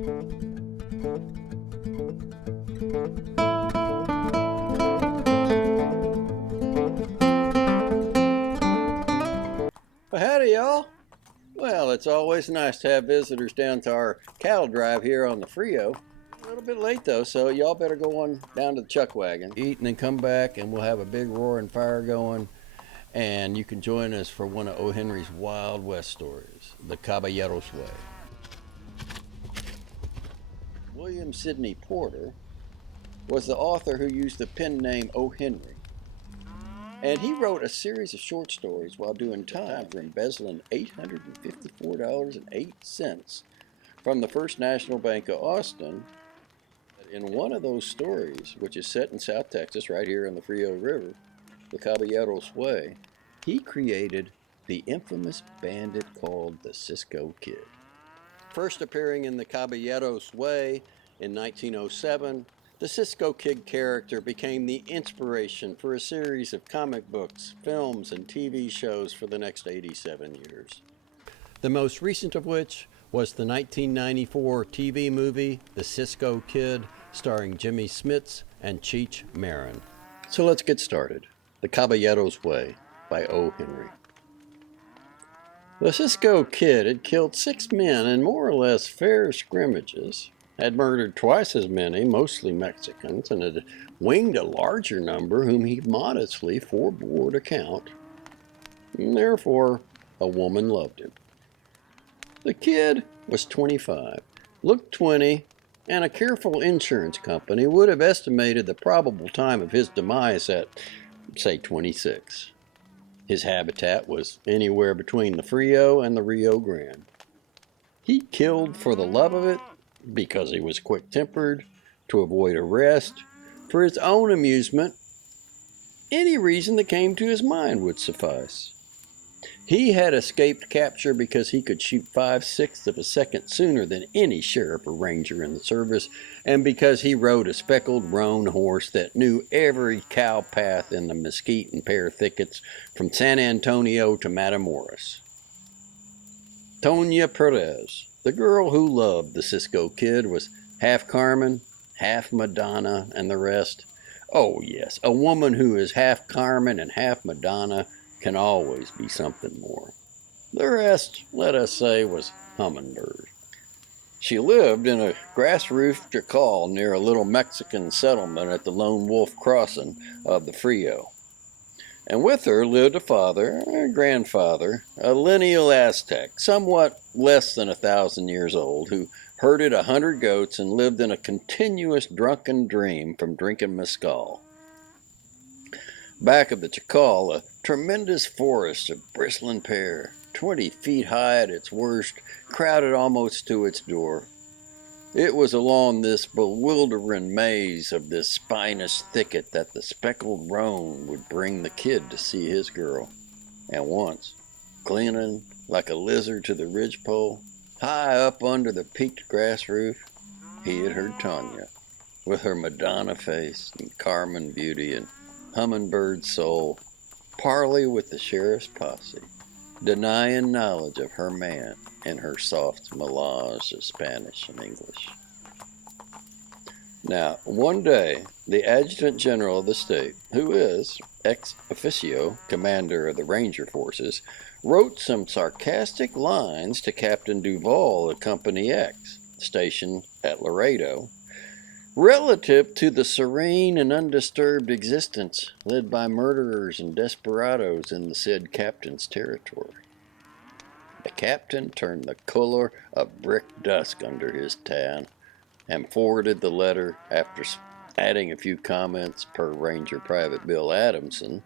Well, howdy, y'all. Well, it's always nice to have visitors down to our cattle drive here on the Frio. A little bit late though, so y'all better go on down to the chuck wagon, eat, and then come back, and we'll have a big roaring fire going. And you can join us for one of O. Henry's Wild West stories, the Caballeros Way. William Sidney Porter was the author who used the pen name O. Henry. And he wrote a series of short stories while doing time for embezzling $854.08 from the First National Bank of Austin. In one of those stories, which is set in South Texas, right here on the Frio River, the Caballeros Way, he created the infamous bandit called the Cisco Kid. First appearing in the Caballeros Way in 1907, the Cisco Kid character became the inspiration for a series of comic books, films, and TV shows for the next 87 years. The most recent of which was the 1994 TV movie, The Cisco Kid, starring Jimmy Smits and Cheech Marin. So let's get started. The Caballeros Way by O. Henry. The Cisco Kid had killed 6 men in more or less fair scrimmages, had murdered twice as many, mostly Mexicans, and had winged a larger number whom he modestly forbore to count. And therefore, a woman loved him. The kid was 25, looked 20, and a careful insurance company would have estimated the probable time of his demise at, say, 26. His habitat was anywhere between the Frio and the Rio Grande. He killed for the love of it, because he was quick-tempered, to avoid arrest, for his own amusement. Any reason that came to his mind would suffice. He had escaped capture because he could shoot 5/6 of a second sooner than any sheriff or ranger in the service, and because he rode a speckled roan horse that knew every cow path in the mesquite and pear thickets from San Antonio to Matamoros. Tonia Perez, the girl who loved the Cisco Kid, was half Carmen, half Madonna, and the rest. Oh yes, a woman who is half Carmen and half Madonna can always be something more. The rest, let us say, was hummingbird. She lived in a grass-roofed jacal near a little Mexican settlement at the Lone Wolf Crossing of the Frio. And with her lived a father, a grandfather, a lineal Aztec, somewhat less than 1,000 years old, who herded 100 goats and lived in a continuous drunken dream from drinking mescal. Back of the jacal, a tremendous forest of bristling pear, 20 feet high at its worst, crowded almost to its door. It was along this bewildering maze of this spinous thicket that the speckled roan would bring the kid to see his girl. And once, clinging like a lizard to the ridgepole, high up under the peaked grass roof, he had heard Tonia, with her Madonna face and Carmen beauty and hummingbird soul, parley with the sheriff's posse, denying knowledge of her man and her soft melange of Spanish and English. Now, one day, the adjutant general of the state, who is ex officio commander of the ranger forces, wrote some sarcastic lines to Captain Duval of Company X, stationed at Laredo, relative to the serene and undisturbed existence led by murderers and desperados in the said captain's territory. The captain turned the color of brick dust under his tan and forwarded the letter, after adding a few comments per Ranger Private Bill Adamson,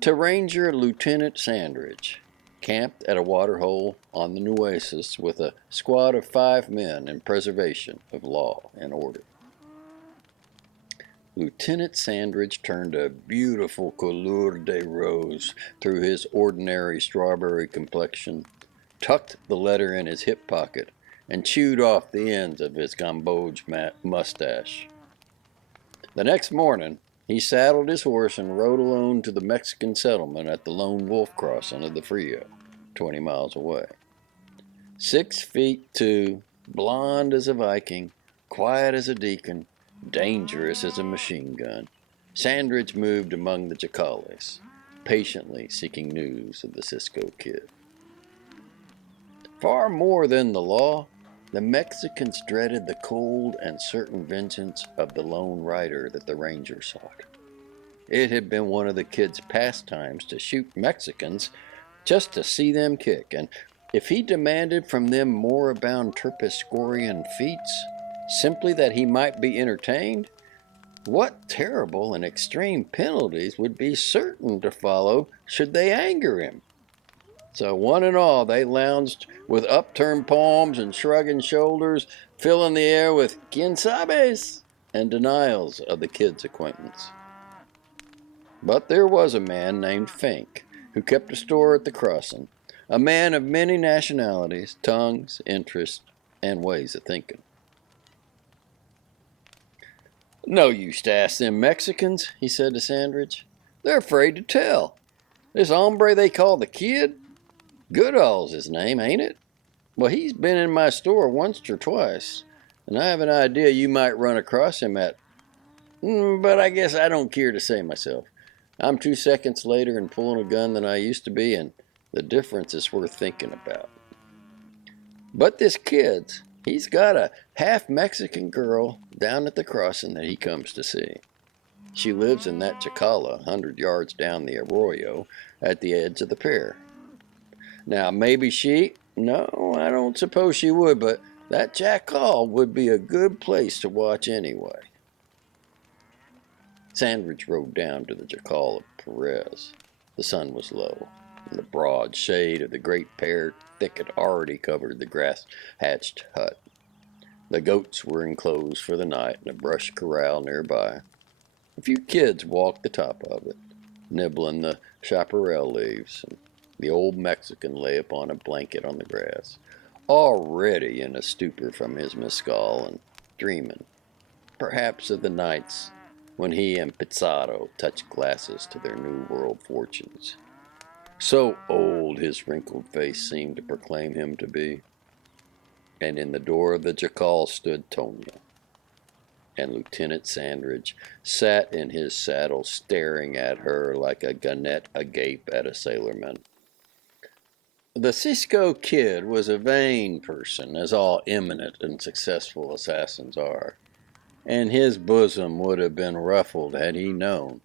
to Ranger Lieutenant Sandridge, camped at a waterhole on the Nueces with a squad of 5 men in preservation of law and order. Lieutenant Sandridge turned a beautiful couleur de rose through his ordinary strawberry complexion, tucked the letter in his hip pocket, and chewed off the ends of his Gamboge mustache. The next morning, he saddled his horse and rode alone to the Mexican settlement at the Lone Wolf Crossing of the Frio, 20 miles away. 6'2", Blond as a Viking, quiet as a deacon, dangerous as a machine gun, Sandridge moved among the jacales, patiently seeking news of the Cisco Kid. Far more than the law, the Mexicans dreaded the cold and certain vengeance of the lone rider that the ranger sought. It had been one of the kid's pastimes to shoot Mexicans just to see them kick, and if he demanded from them moribund Terpsichorean feats, simply that he might be entertained, what terrible and extreme penalties would be certain to follow should they anger him? So one and all, they lounged with upturned palms and shrugging shoulders, filling the air with "quien sabes" and denials of the kid's acquaintance. But there was a man named Fink who kept a store at the crossing, a man of many nationalities, tongues, interests, and ways of thinking. "No use to ask them Mexicans," he said to Sandridge. "They're afraid to tell. This hombre they call the Kid, Goodall's his name, ain't it? Well, he's been in my store once or twice, and I have an idea you might run across him at... but I guess I don't care to say myself. I'm 2 seconds later in pulling a gun than I used to be, and the difference is worth thinking about. But this Kid's, he's got a half-Mexican girl down at the crossing that he comes to see. She lives in that chacala 100 yards down the arroyo at the edge of the pier. Now, maybe she... No, I don't suppose she would, but that jackal would be a good place to watch anyway." Sandridge rode down to the jacal of Perez. The sun was low, and the broad shade of the great pear thicket already covered the grass-hatched hut. The goats were enclosed for the night in a brush corral nearby. A few kids walked the top of it, nibbling the chaparral leaves, and the old Mexican lay upon a blanket on the grass, already in a stupor from his mescal and dreaming, perhaps of the nights when he and Pizarro touched glasses to their new world fortunes. So old his wrinkled face seemed to proclaim him to be. And in the door of the jacal stood Tonia, and Lieutenant Sandridge sat in his saddle staring at her like a gannet agape at a sailorman. The Cisco Kid was a vain person, as all eminent and successful assassins are, and his bosom would have been ruffled had he known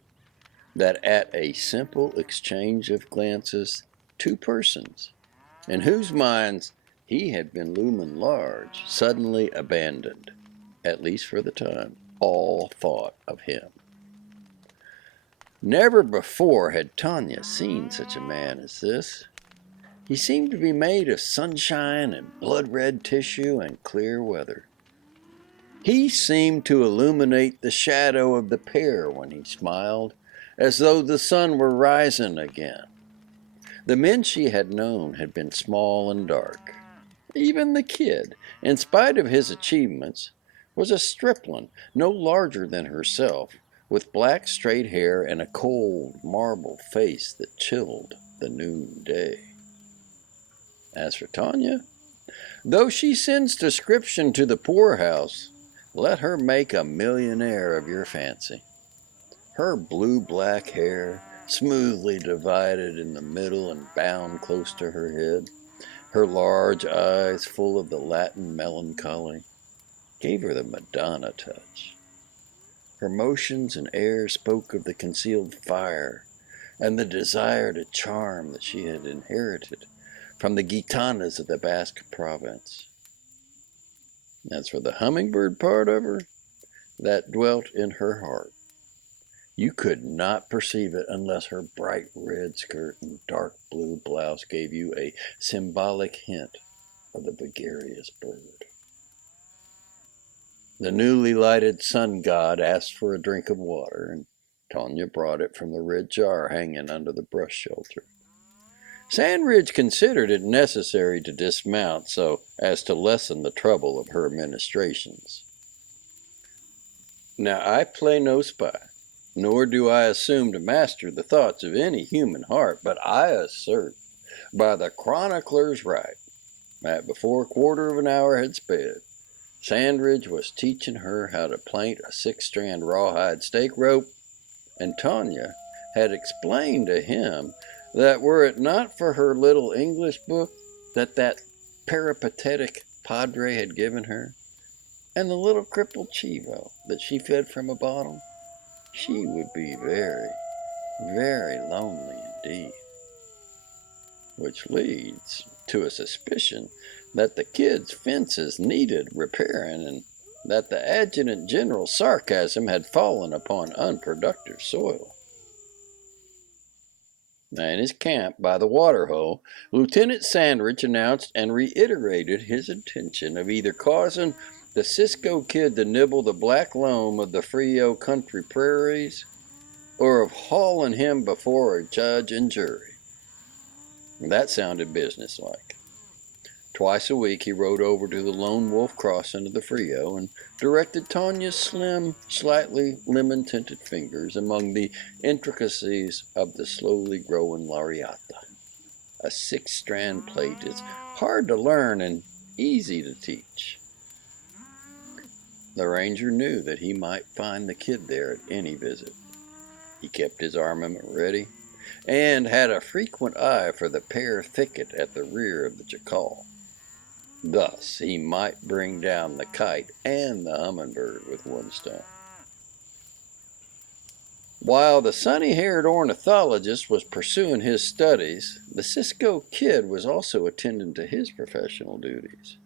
that at a simple exchange of glances, 2 persons, in whose minds he had been looming large, suddenly abandoned, at least for the time, all thought of him. Never before had Tanya seen such a man as this. He seemed to be made of sunshine and blood-red tissue and clear weather. He seemed to illuminate the shadow of the pear when he smiled, as though the sun were rising again. The men she had known had been small and dark. Even the Kid, in spite of his achievements, was a stripling no larger than herself, with black straight hair and a cold marble face that chilled the noonday. As for Tanya, though she sends description to the poorhouse, let her make a millionaire of your fancy. Her blue-black hair, smoothly divided in the middle and bound close to her head, her large eyes full of the Latin melancholy, gave her the Madonna touch. Her motions and air spoke of the concealed fire and the desire to charm that she had inherited from the gitanas of the Basque province. As for the hummingbird part of her, that dwelt in her heart. You could not perceive it unless her bright red skirt and dark blue blouse gave you a symbolic hint of the gregarious bird. The newly lighted sun god asked for a drink of water, and Tanya brought it from the red jar hanging under the brush shelter. Sandridge considered it necessary to dismount so as to lessen the trouble of her ministrations. Now, I play no spy, nor do I assume to master the thoughts of any human heart, but I assert, by the chronicler's right, At before a quarter of an hour had sped, Sandridge was teaching her how to plait a 6-strand rawhide stake rope, and Tanya had explained to him that were it not for her little English book that peripatetic padre had given her, and the little crippled chivo that she fed from a bottle, she would be very, very lonely indeed. Which leads to a suspicion that the kid's fences needed repairing and that the adjutant general's sarcasm had fallen upon unproductive soil. Now, in his camp by the water hole, Lieutenant Sandridge announced and reiterated his intention of either causing the Cisco Kid to nibble the black loam of the Frio country prairies, or of hauling him before a judge and jury. That sounded businesslike. Twice a week he rode over to the Lone Wolf Crossing of the Frio and directed Tanya's slim, slightly lemon-tinted fingers among the intricacies of the slowly growing lariata. A 6-strand plait is hard to learn and easy to teach. The ranger knew that he might find the kid there at any visit. He kept his armament ready and had a frequent eye for the pear thicket at the rear of the jacal. Thus he might bring down the kite and the hummingbird with one stone. While the sunny-haired ornithologist was pursuing his studies, the Cisco Kid was also attending to his professional duties.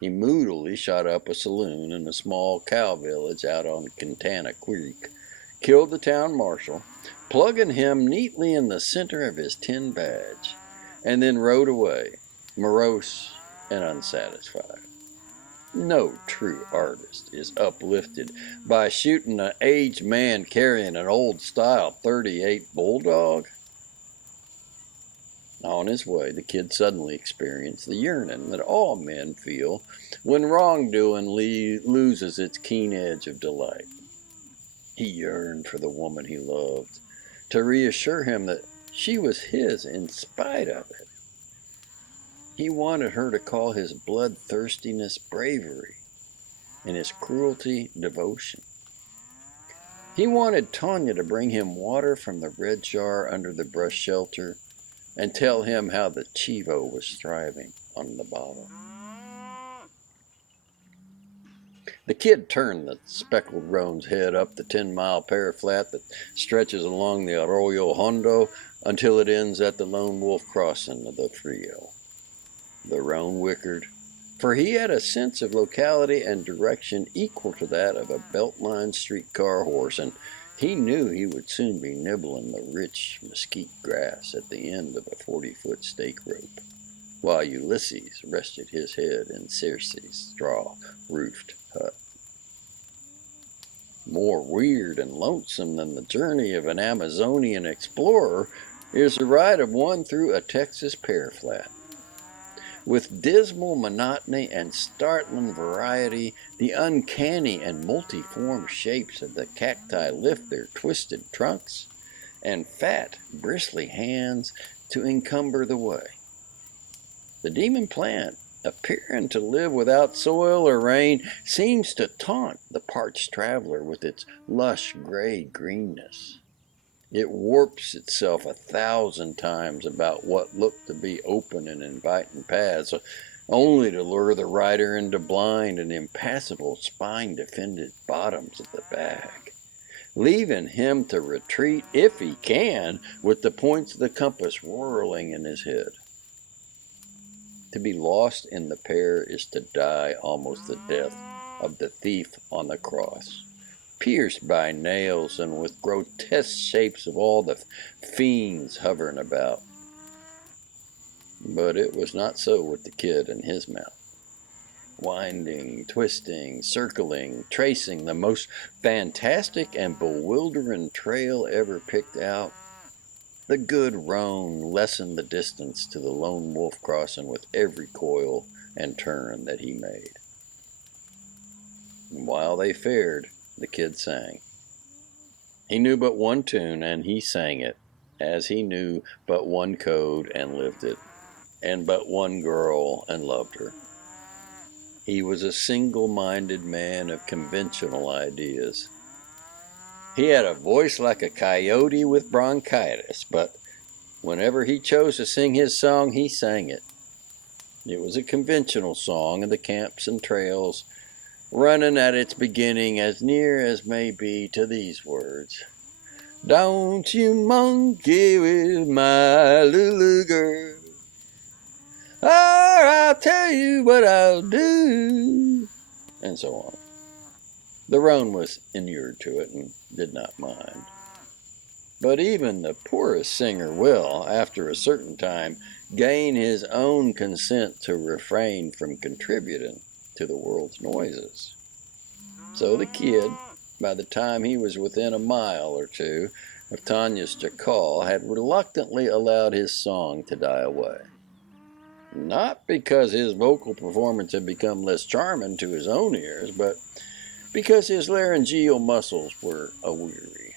He moodily shot up a saloon in a small cow village out on Quintana Creek, killed the town marshal, plugging him neatly in the center of his tin badge, and then rode away, morose and unsatisfied. No true artist is uplifted by shooting an aged man carrying an old-style .38 bulldog. On his way, the kid suddenly experienced the yearning that all men feel when wrongdoing loses its keen edge of delight. He yearned for the woman he loved, to reassure him that she was his in spite of it. He wanted her to call his bloodthirstiness bravery and his cruelty devotion. He wanted Tanya to bring him water from the red jar under the brush shelter and tell him how the chivo was thriving on the bottle. The kid turned the speckled roan's head up the 10-mile pear flat that stretches along the Arroyo Hondo until it ends at the Lone Wolf Crossing of the Frio. The roan whickered, for he had a sense of locality and direction equal to that of a belt-lined streetcar horse, and he knew he would soon be nibbling the rich mesquite grass at the end of a 40-foot stake rope, while Ulysses rested his head in Circe's straw-roofed hut. More weird and lonesome than the journey of an Amazonian explorer is the ride of one through a Texas pear flat. With dismal monotony and startling variety, the uncanny and multiform shapes of the cacti lift their twisted trunks and fat, bristly hands to encumber the way. The demon plant, appearing to live without soil or rain, seems to taunt the parched traveler with its lush gray greenness. It warps itself 1,000 times about what look to be open and inviting paths, only to lure the rider into blind and impassable spine-defended bottoms of the bag, leaving him to retreat, if he can, with the points of the compass whirling in his head. To be lost in the pear is to die almost the death of the thief on the cross, pierced by nails and with grotesque shapes of all the fiends hovering about. But it was not so with the kid and his mount. Winding, twisting, circling, tracing the most fantastic and bewildering trail ever picked out, the good roan lessened the distance to the Lone Wolf Crossing with every coil and turn that he made. And while they fared, the kid sang. He knew but one tune, and he sang it, as he knew but one code and lived it. and but one girl and loved her. He was a single-minded man of conventional ideas. He had a voice like a coyote with bronchitis, but whenever he chose to sing his song, he sang it. It was a conventional song of the camps and trails, running at its beginning as near as may be to these words: "Don't you monkey with my little girl, or I'll tell you what I'll do," and so on. The roan was inured to it and did not mind. But even the poorest singer will, after a certain time, gain his own consent to refrain from contributing to the world's noises. So the kid, by the time he was within a mile or two of Tanya's jacal, had reluctantly allowed his song to die away. Not because his vocal performance had become less charming to his own ears, but because his laryngeal muscles were aweary.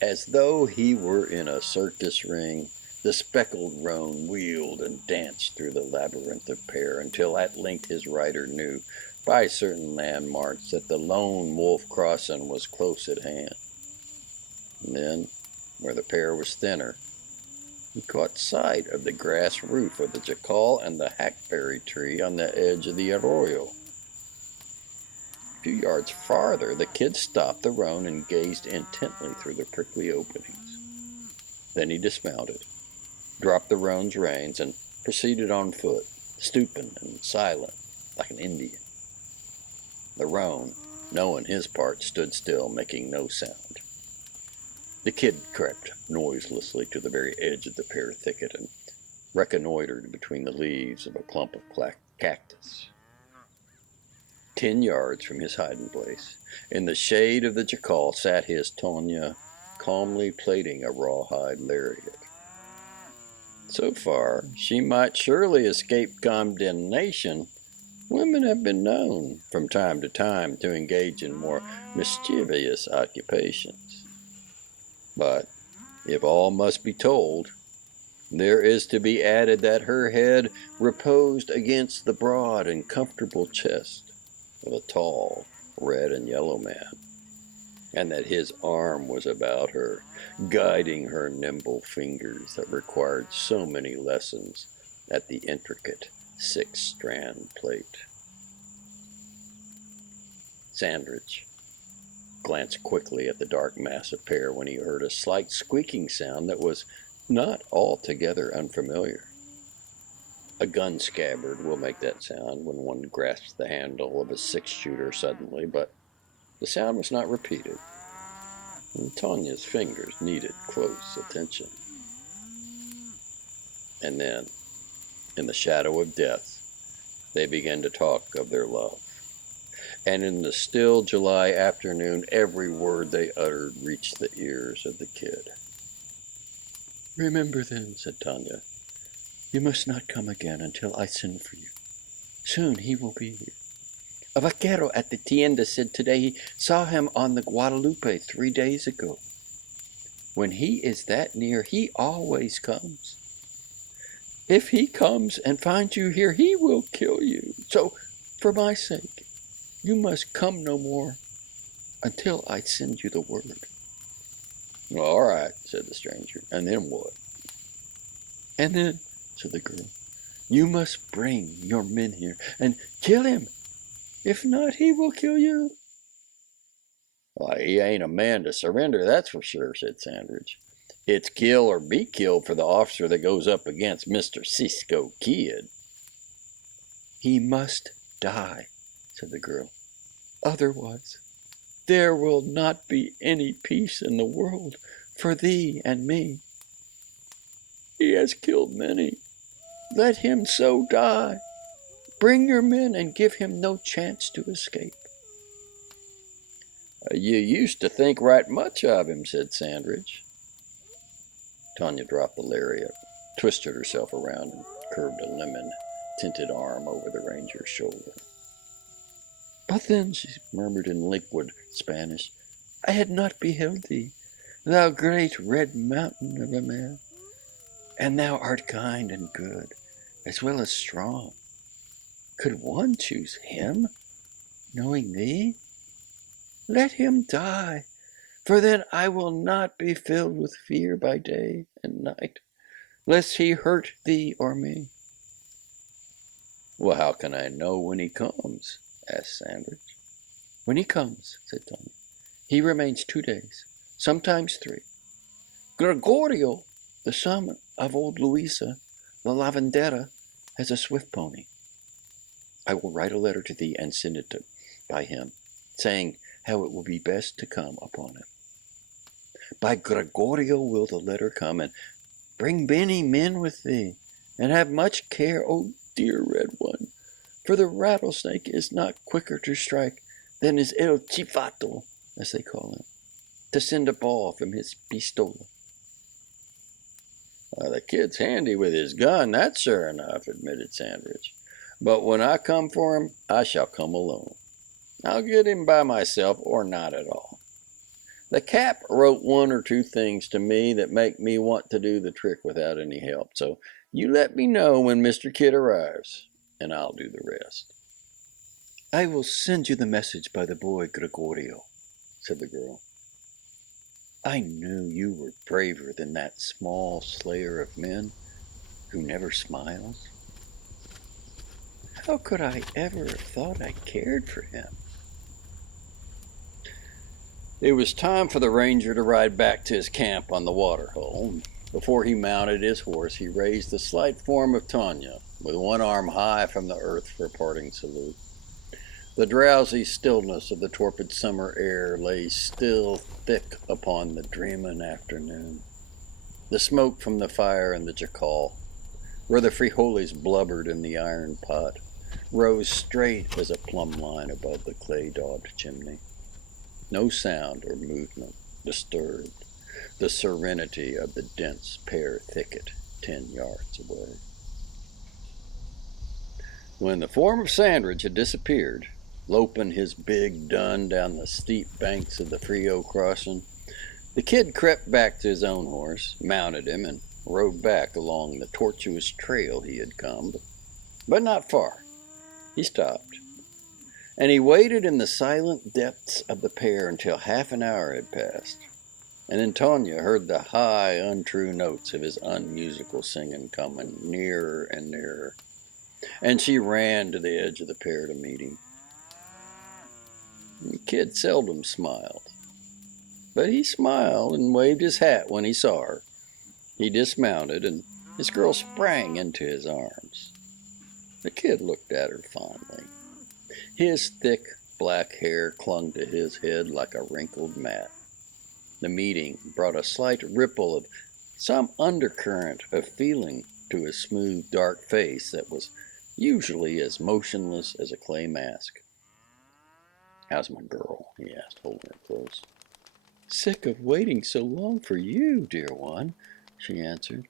As though he were in a circus ring, the speckled roan wheeled and danced through the labyrinth of pear until at length his rider knew, by certain landmarks, that the lone wolf crossing was close at hand. And then, where the pear was thinner, he caught sight of the grass roof of the jacal and the hackberry tree on the edge of the arroyo. A few yards farther, the kid stopped the roan and gazed intently through the prickly openings. Then he dismounted, dropped the roan's reins, and proceeded on foot, stooping and silent, like an Indian. The roan, knowing his part, stood still, making no sound. The kid crept noiselessly to the very edge of the pear thicket and reconnoitered between the leaves of a clump of cactus. 10 yards from his hiding place, in the shade of the jacal, sat his Tonya, calmly plaiting a rawhide lariat. So far, she might surely escape condemnation. Women have been known, from time to time, to engage in more mischievous occupations. But, if all must be told, there is to be added that her head reposed against the broad and comfortable chest of a tall red and yellow man, and that his arm was about her, guiding her nimble fingers that required so many lessons at the intricate 6-strand plait. Sandridge glanced quickly at the dark mass of pear when he heard a slight squeaking sound that was not altogether unfamiliar. A gun scabbard will make that sound when one grasps the handle of a 6-shooter suddenly, but the sound was not repeated, and Tanya's fingers needed close attention. And then, in the shadow of death, they began to talk of their love. And in the still July afternoon, every word they uttered reached the ears of the kid. "Remember then," said Tanya, "you must not come again until I send for you. Soon he will be here. A vaquero at the tienda said today he saw him on the Guadalupe 3 days ago. When he is that near, he always comes. If he comes and finds you here, he will kill you. So, for my sake, you must come no more until I send you the word." "All right," said the stranger. "And then what?" "And then," said the girl, "you must bring your men here and kill him. If not, he will kill you." "Well, he ain't a man to surrender, that's for sure," said Sandridge. "It's kill or be killed for the officer that goes up against Mr. Cisco Kid." "He must die," said the girl. "Otherwise, there will not be any peace in the world for thee and me. He has killed many. Let him so die. Bring your men and give him no chance to escape." "You used to think right much of him," said Sandridge. Tanya dropped the lariat, twisted herself around, and curved a lemon-tinted arm over the ranger's shoulder. "But then," she murmured in liquid Spanish, "I had not beheld thee, thou great red mountain of a man. and thou art kind and good, as well as strong. Could one choose him, knowing thee? Let him die, for then I will not be filled with fear by day and night, lest he hurt thee or me. Well, how can I know when he comes? Asked Sandwich. When he comes, said Tony, he remains 2 days, sometimes 3. Gregorio, the son of old Luisa, the lavandera, has a swift pony. I will write a letter to thee and send it by him, saying how it will be best to come upon him. By Gregorio will the letter come, and bring many men with thee, and have much care, O dear red one, for the rattlesnake is not quicker to strike than is el chivato, as they call him, to send a ball from his pistola. The kid's handy with his gun, that's sure enough, admitted Sandwich. But when I come for him, I shall come alone. I'll get him by myself or not at all. The Cap wrote 1 or 2 things to me that make me want to do the trick without any help, so you let me know when Mr. Kid arrives, and I'll do the rest. I will send you the message by the boy Gregorio, said the girl. I knew you were braver than that small slayer of men who never smiles. How could I ever have thought I cared for him? It was time for the ranger to ride back to his camp on the waterhole. Before he mounted his horse, he raised the slight form of Tanya, with one arm high from the earth for a parting salute. The drowsy stillness of the torpid summer air lay still thick upon the dreaming afternoon. The smoke from the fire in the jacal, where the frijoles blubbered in the iron pot, rose straight as a plumb line above the clay-daubed chimney. No sound or movement disturbed the serenity of the dense pear thicket 10 yards away. When the form of Sandwich had disappeared, loping his big dun down the steep banks of the Frio crossing, the kid crept back to his own horse, mounted him, and rode back along the tortuous trail he had come, but not far. He stopped, and he waited in the silent depths of the pear until half an hour had passed, and then Tanya heard the high, untrue notes of his unmusical singing coming nearer and nearer, and she ran to the edge of the pear to meet him. The kid seldom smiled, but he smiled and waved his hat when he saw her. He dismounted, and his girl sprang into his arms. The kid looked at her fondly. His thick black hair clung to his head like a wrinkled mat. The meeting brought a slight ripple of some undercurrent of feeling to his smooth, dark face that was usually as motionless as a clay mask. How's my girl? He asked, holding her close. Sick of waiting so long for you, dear one, she answered.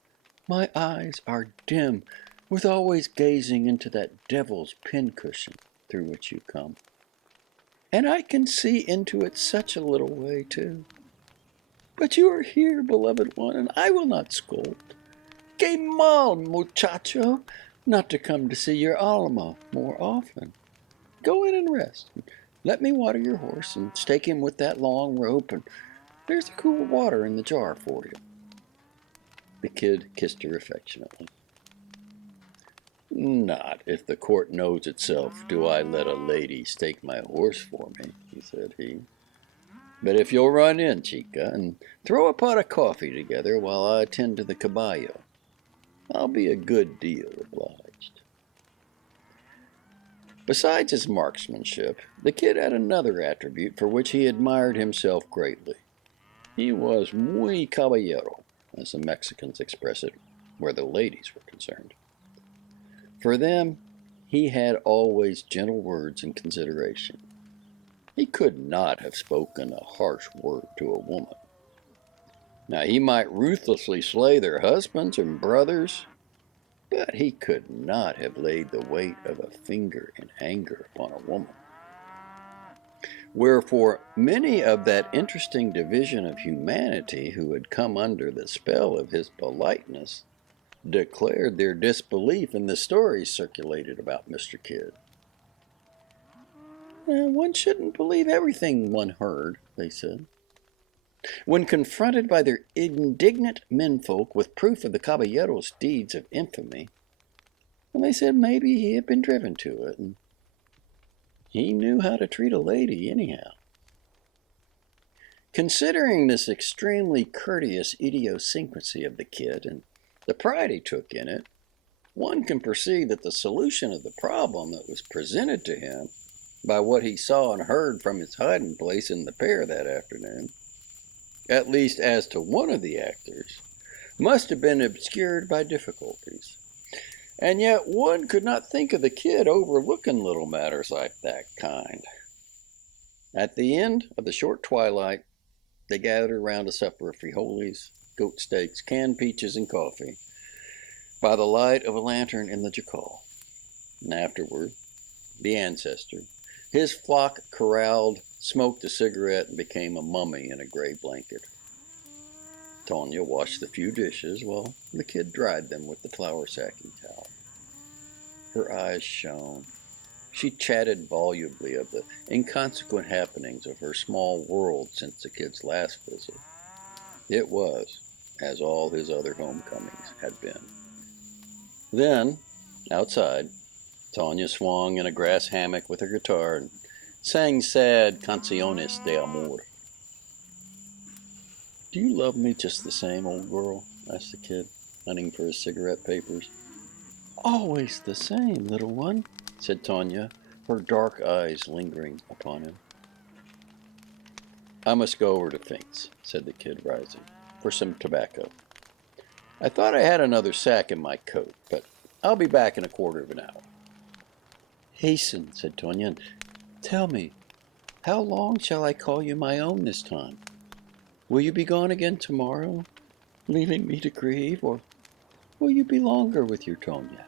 My eyes are dim with always gazing into that devil's pincushion through which you come. And I can see into it such a little way, too. But you are here, beloved one, and I will not scold. Que mal, muchacho, not to come to see your Alma more often. Go in and rest. Let me water your horse and stake him with that long rope, and there's the cool water in the jar for you. The kid kissed her affectionately. Not if the court knows itself do I let a lady stake my horse for me, said he. But if you'll run in, chica, and throw a pot of coffee together while I attend to the caballo, I'll be a good deal obliged. Besides his marksmanship, the kid had another attribute for which he admired himself greatly. He was muy caballero, as the Mexicans express it, where the ladies were concerned. For them, he had always gentle words and consideration. He could not have spoken a harsh word to a woman. Now, he might ruthlessly slay their husbands and brothers, but he could not have laid the weight of a finger in anger upon a woman. Wherefore, many of that interesting division of humanity who had come under the spell of his politeness declared their disbelief in the stories circulated about Mr. Kidd. One shouldn't believe everything one heard, they said. When confronted by their indignant menfolk with proof of the Caballeros' deeds of infamy, they said maybe he had been driven to it, and he knew how to treat a lady anyhow. Considering this extremely courteous idiosyncrasy of the Kid and the pride he took in it, one can perceive that the solution of the problem that was presented to him by what he saw and heard from his hiding place in the pear that afternoon, at least as to one of the actors, must have been obscured by difficulties. And yet one could not think of the Kid overlooking little matters like that kind. At the end of the short twilight, they gathered around a supper of frijoles, goat steaks, canned peaches, and coffee by the light of a lantern in the jacal. And afterward, the ancestor, his flock corralled, smoked a cigarette, and became a mummy in a gray blanket. Tonya washed the few dishes while the Kid dried them with the flour sacking towel. Her eyes shone. She chatted volubly of the inconsequent happenings of her small world since the Kid's last visit. It was as all his other homecomings had been. Then, outside, Tonya swung in a grass hammock with her guitar and sang sad canciones de amor. "Do you love me just the same, old girl?" asked the Kid, hunting for his cigarette papers. "Always the same, little one," said Tonya, her dark eyes lingering upon him. "I must go over to Fink's," said the Kid, rising, "for some tobacco. I thought I had another sack in my coat, but I'll be back in a quarter of an hour." "Hasten," said Tonya, "and tell me, how long shall I call you my own this time? Will you be gone again tomorrow, leaving me to grieve, or will you be longer with your Tonya?"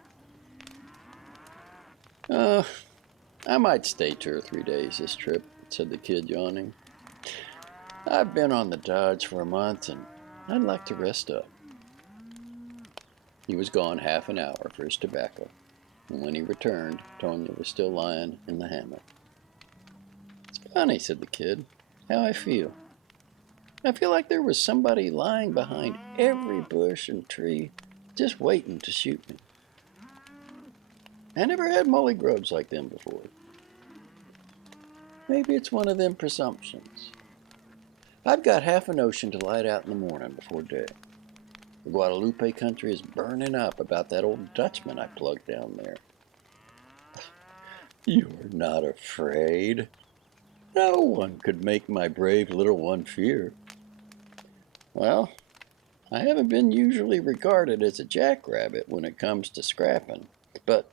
I might stay 2 or 3 days this trip," said the Kid, yawning. "I've been on the dodge for a month, and I'd like to rest up." He was gone half an hour for his tobacco, and when he returned, Tonya was still lying in the hammock. "It's funny," said the Kid, "how I feel. I feel like there was somebody lying behind every bush and tree, just waiting to shoot me. I never had molly grubs like them before. Maybe it's one of them presumptions. I've got half a notion to light out in the morning before day. The Guadalupe country is burning up about that old Dutchman I plugged down there." "You're not afraid? No one could make my brave little one fear." "Well, I haven't been usually regarded as a jackrabbit when it comes to scrapping, but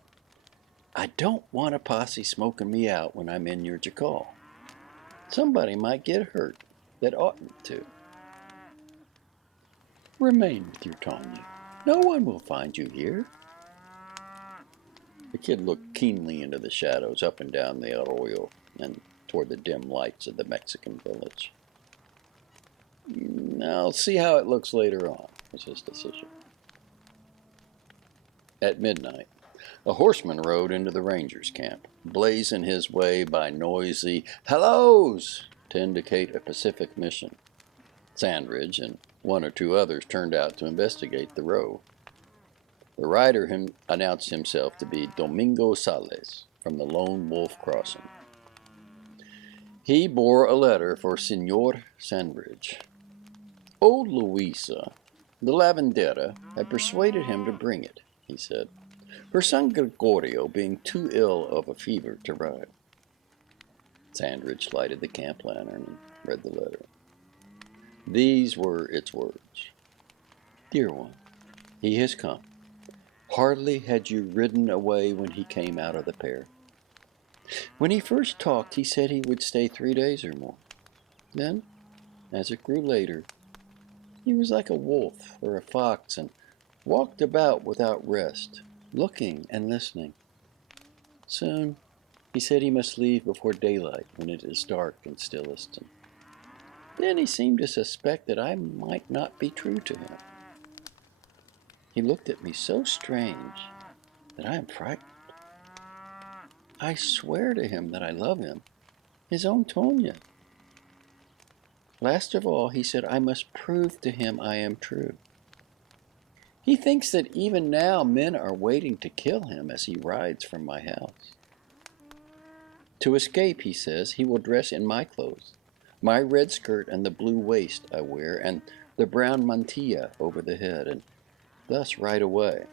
I don't want a posse smoking me out when I'm in your jacal. Somebody might get hurt that oughtn't to. Remain with your Tonya. No one will find you here." The Kid looked keenly into the shadows up and down the arroyo and toward the dim lights of the Mexican village. "I'll see how it looks later on," was his decision. At midnight, a horseman rode into the ranger's camp, blazing his way by noisy hellos to indicate a Pacific mission. Sandridge and 1 or 2 others turned out to investigate the row. The rider announced himself to be Domingo Sales from the Lone Wolf Crossing. He bore a letter for Senor Sandridge. Old Luisa, the lavandera, had persuaded him to bring it, he said, her son Gregorio being too ill of a fever to ride. Sandridge lighted the camp lantern and read the letter. These were its words. "Dear one, he has come. Hardly had you ridden away when he came out of the pear. When he first talked, he said he would stay 3 days or more. Then, as it grew later, he was like a wolf or a fox and walked about without rest, looking and listening. Soon, he said he must leave before daylight when it is dark and stillest. And then he seemed to suspect that I might not be true to him. He looked at me so strange that I am frightened. I swear to him that I love him, his own Tonya. Last of all, he said, I must prove to him I am true. He thinks that even now men are waiting to kill him as he rides from my house. To escape, he says, he will dress in my clothes, my red skirt and the blue waist I wear, and the brown mantilla over the head, and thus ride away.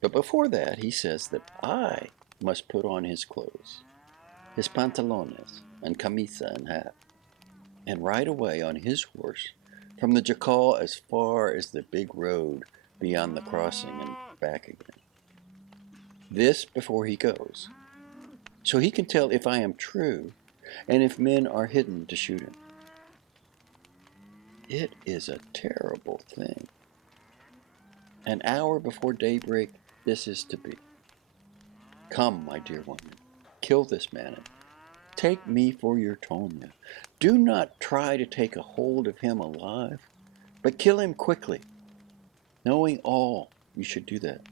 But before that, he says that I must put on his clothes, his pantalones and camisa and hat, and ride away on his horse from the jacal as far as the big road beyond the crossing and back again. This before he goes, so he can tell if I am true and if men are hidden to shoot him. It is a terrible thing. An hour before daybreak, this is to be. Come, my dear woman, kill this man and take me for your Tonya. Do not try to take a hold of him alive, but kill him quickly. Knowing all, you should do that.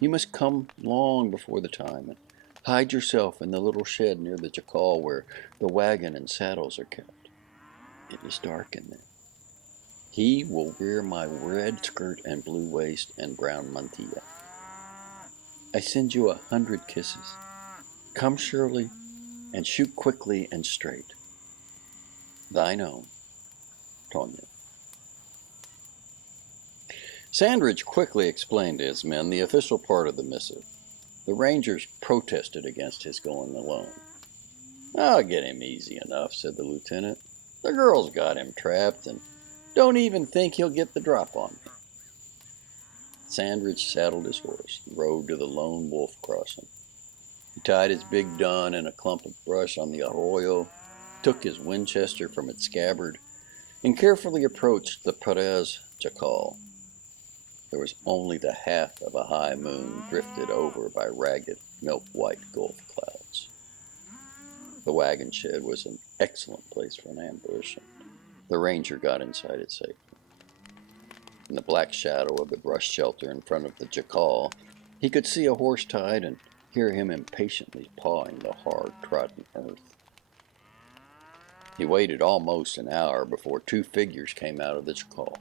You must come long before the time and hide yourself in the little shed near the jacal where the wagon and saddles are kept. It is dark in there. He will wear my red skirt and blue waist and brown mantilla. I send you 100 kisses. Come surely and shoot quickly and straight. Thine own, Tonya. Sandridge quickly explained to his men the official part of the missive. The Rangers protested against his going alone. I'll get him easy enough, said the lieutenant. The girl's got him trapped and don't even think he'll get the drop on me. Sandridge saddled his horse and rode to the Lone Wolf crossing. He tied his big gun in a clump of brush on the arroyo, took his Winchester from its scabbard, and carefully approached the Perez jacal. There was only the half of a high moon drifted over by ragged, milk-white Gulf clouds. The wagon shed was an excellent place for an ambush, and the ranger got inside it safely. In the black shadow of the brush shelter in front of the jacal, he could see a horse tied and hear him impatiently pawing the hard-trodden earth. He waited almost an hour before two figures came out of the jacal.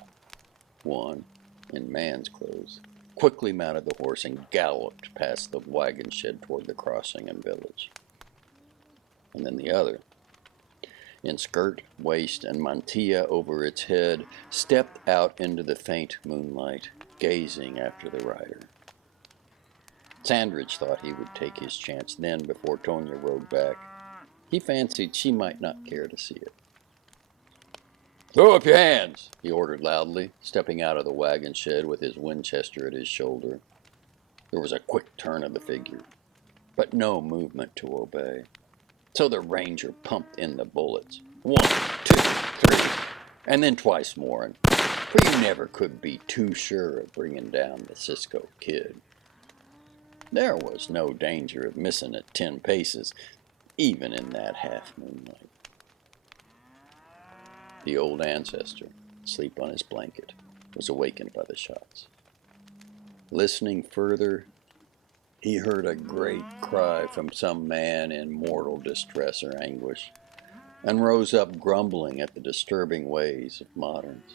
One, in man's clothes, quickly mounted the horse and galloped past the wagon shed toward the crossing and village. And then the other, in skirt, waist, and mantilla over its head, stepped out into the faint moonlight, gazing after the rider. Sandridge thought he would take his chance then before Tonya rode back. He fancied she might not care to see it. Throw up your hands, he ordered loudly, stepping out of the wagon shed with his Winchester at his shoulder. There was a quick turn of the figure, but no movement to obey. So the ranger pumped in the bullets. 1, 2, 3, and then twice more, for you never could be too sure of bringing down the Cisco Kid. There was no danger of missing at 10 paces, even in that half moonlight. The old ancestor, asleep on his blanket, was awakened by the shots. Listening further, he heard a great cry from some man in mortal distress or anguish, and rose up grumbling at the disturbing ways of moderns.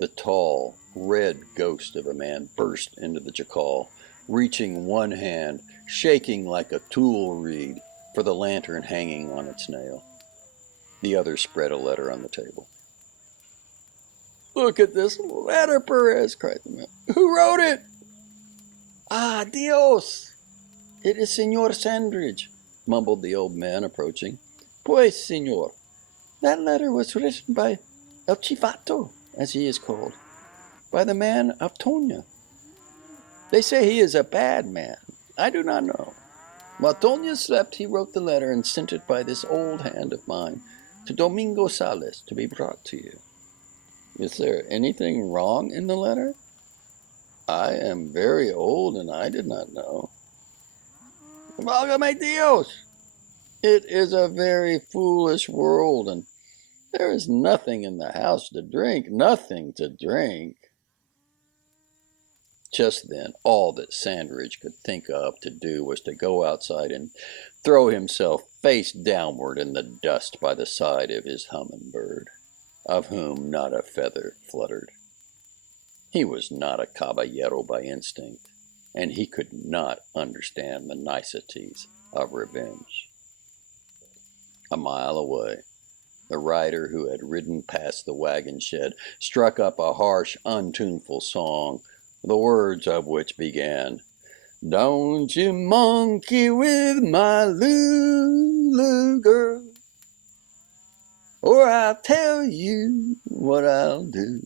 The tall, red ghost of a man burst into the jacal, reaching one hand, shaking like a tool reed, for the lantern hanging on its nail. The other spread a letter on the table. Look at this letter, Perez, cried the man. Who wrote it? Ah, Dios! It is Senor Sandridge, mumbled the old man, approaching. Pues, senor, that letter was written by El Chivato, as he is called, by the man of Tonya. They say he is a bad man. I do not know. While Tonya slept, he wrote the letter and sent it by this old hand of mine to Domingo Sales to be brought to you. Is there anything wrong in the letter? I am very old and I did not know. Válgame Dios! It is a very foolish world, and There is nothing in the house to drink, nothing to drink. Just then, all that Sandridge could think of to do was to go outside and throw himself face downward in the dust by the side of his hummingbird, of whom not a feather fluttered. He was not a caballero by instinct, and he could not understand the niceties of revenge. A mile away, the rider who had ridden past the wagon shed struck up a harsh, untuneful song, the words of which began, "Don't you monkey with my Lulu girl, or I'll tell you what I'll do."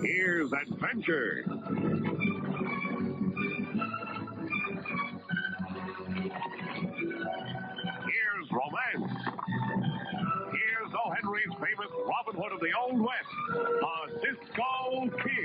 Here's adventure. Here's romance. Here's O. Henry's famous Robin Hood of the Old West, the Cisco Kid.